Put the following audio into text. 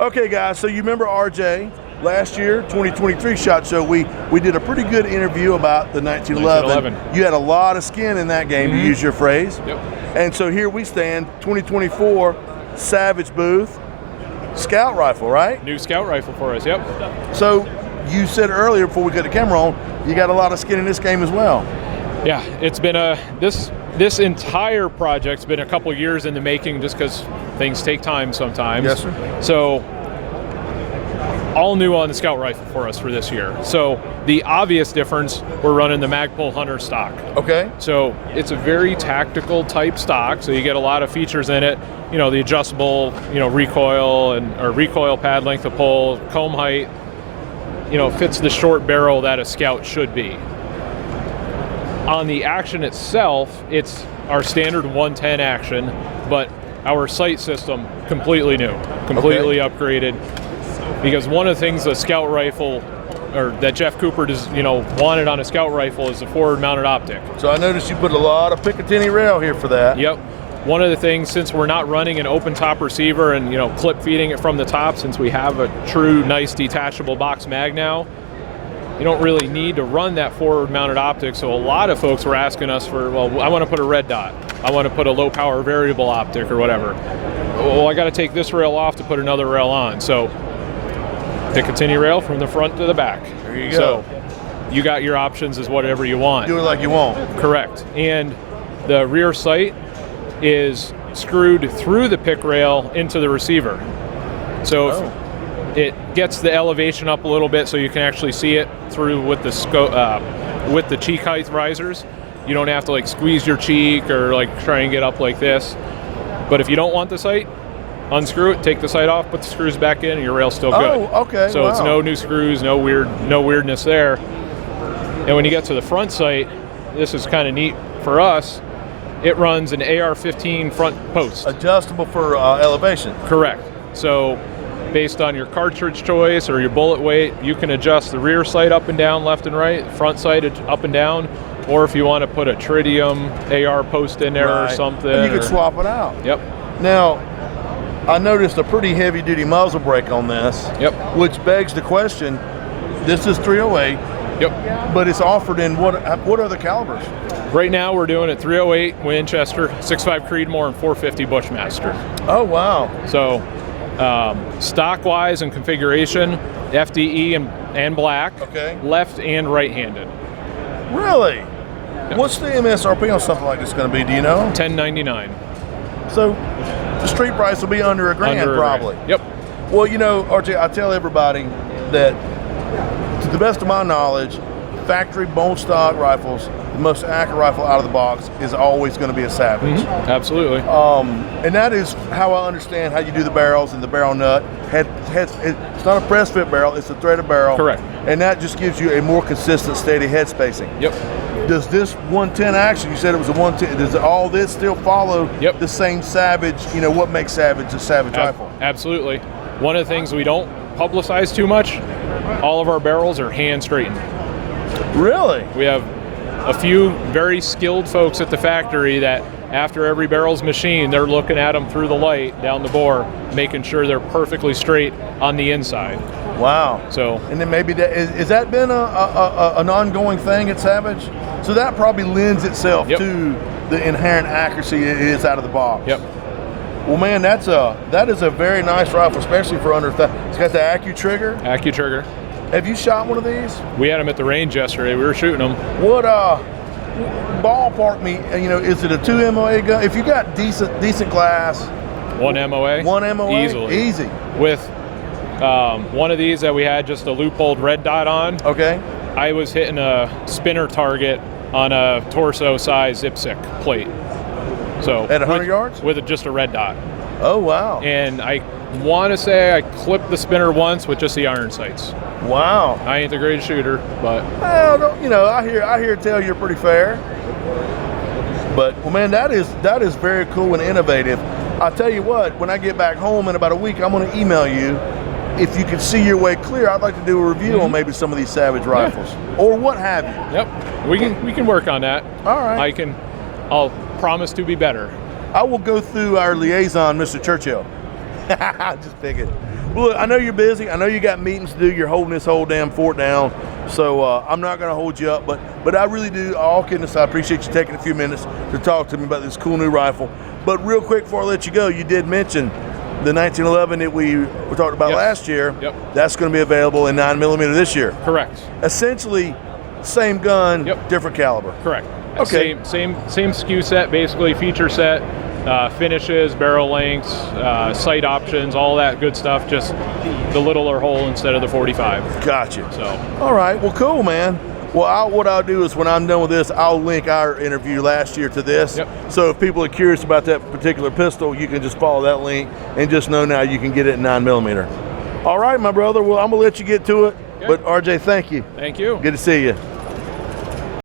Okay, guys, so you remember RJ? Last year, 2023 SHOT Show, we did a pretty good interview about the 1911. You had a lot of skin in that game, to use your phrase. Yep. And so here we stand, 2024 Savage booth, Scout rifle, right? New Scout rifle for us, yep. So you said earlier, before we got the camera on, you got a lot of skin in this game as well. Yeah, it's been this entire project's been a couple years in the making, just because things take time sometimes. Yes, sir. So all new on the Scout rifle for us for this year. So the obvious difference, we're running the Magpul Hunter stock. Okay. So it's a very tactical type stock, so you get a lot of features in it. You know, the adjustable, recoil or recoil pad length of pull, comb height. Fits the short barrel that a Scout should be. On the action itself, it's our standard 110 action, but our sight system completely new, completely upgraded. Because one of the things a Scout rifle, or that Jeff Cooper wanted on a Scout rifle, is a forward-mounted optic. So I noticed you put a lot of Picatinny rail here for that. Yep. One of the things, since we're not running an open top receiver and clip feeding it from the top, since we have a true nice detachable box mag now, you don't really need to run that forward-mounted optic. So a lot of folks were asking us for, well, I want to put a red dot. I want to put a low-power variable optic or whatever. Well, I got to take this rail off to put another rail on. So Picatinny rail from the front to the back. There you go. So you got your options as whatever you want. Do it like you want. Correct. And the rear sight is screwed through the pick rail into the receiver. So it gets the elevation up a little bit so you can actually see it through with the cheek height risers. You don't have to squeeze your cheek or try and get up like this. But if you don't want the sight, unscrew it, take the sight off, put the screws back in, and your rail's still good. Oh, okay. So it's no new screws, no weirdness there. And when you get to the front sight, this is kind of neat for us. It runs an AR-15 front post. Adjustable for elevation. Correct. So based on your cartridge choice or your bullet weight, you can adjust the rear sight up and down, left and right, front sight up and down, or if you want to put a tritium AR post in there or something. And you can swap it out. Yep. Now, I noticed a pretty heavy-duty muzzle brake on this. Yep. Which begs the question, this is 308. Yep. But it's offered in what other calibers? Right now we're doing it 308 Winchester, 6.5 Creedmoor, and 450 Bushmaster. Oh, wow. So stock-wise and configuration, FDE and black, left and right-handed. Really? Yep. What's the MSRP on something like this going to be, do you know? $10.99. So the street price will be under $1,000 probably. Yep. Well, RJ, I tell everybody that, to the best of my knowledge, factory bone stock rifles, the most accurate rifle out of the box is always going to be a Savage. Absolutely. And that is how I understand how you do the barrels and the barrel nut. It's not a press fit barrel, it's a threaded barrel. Correct. And that just gives you a more consistent, steady head spacing. Yep. Does this 110 action, you said it was a 110, does all this still follow the same Savage, what makes Savage a Savage rifle? Absolutely. One of the things we don't publicize too much, all of our barrels are hand straightened. Really? We have a few very skilled folks at the factory that after every barrel's machined, they're looking at them through the light down the bore, making sure they're perfectly straight on the inside. Wow. So, and then maybe has that been an ongoing thing at Savage? So that probably lends itself to the inherent accuracy it is out of the box. Yep. Well, man, that is a very nice rifle, especially for under. It's got the AccuTrigger. AccuTrigger. Have you shot one of these? We had them at the range yesterday. We were shooting them. What ballpark me? Is it a 2 MOA gun? If you got decent glass. 1 MOA. 1 MOA. Easy. With one of these that we had just a loopholed red dot on. Okay. I was hitting a spinner target on a torso-size IPSC plate. So at 100 yards? With just a red dot. Oh, wow. And I want to say I clipped the spinner once with just the iron sights. Wow. I ain't the greatest shooter, but... Well, I hear tell you're pretty fair. But, well, man, that is very cool and innovative. I'll tell you what, when I get back home in about a week, I'm going to email you. If you can see your way clear, I'd like to do a review on maybe some of these Savage rifles. Or what have you. Yep. We can work on that. All right. I'll promise to be better. I will go through our liaison, Mr. Churchill. Just picking. Well, look, I know you're busy. I know you got meetings to do. You're holding this whole damn fort down. So I'm not going to hold you up. But I really do, all kidding aside, I appreciate you taking a few minutes to talk to me about this cool new rifle. But real quick before I let you go, you did mention the 1911 that we talked about last year. Yep. That's going to be available in 9mm this year. Correct. Essentially, same gun, different caliber. Correct. Okay. Same SKU set, basically, feature set, finishes, barrel lengths, sight options, all that good stuff. Just the littler hole instead of the 45. Gotcha. So. All right. Well, cool, man. Well, what I'll do is when I'm done with this, I'll link our interview last year to this. Yep. So if people are curious about that particular pistol, you can just follow that link and just know now you can get it in 9mm. All right, my brother. Well, I'm going to let you get to it. Okay. But RJ, thank you. Thank you. Good to see you.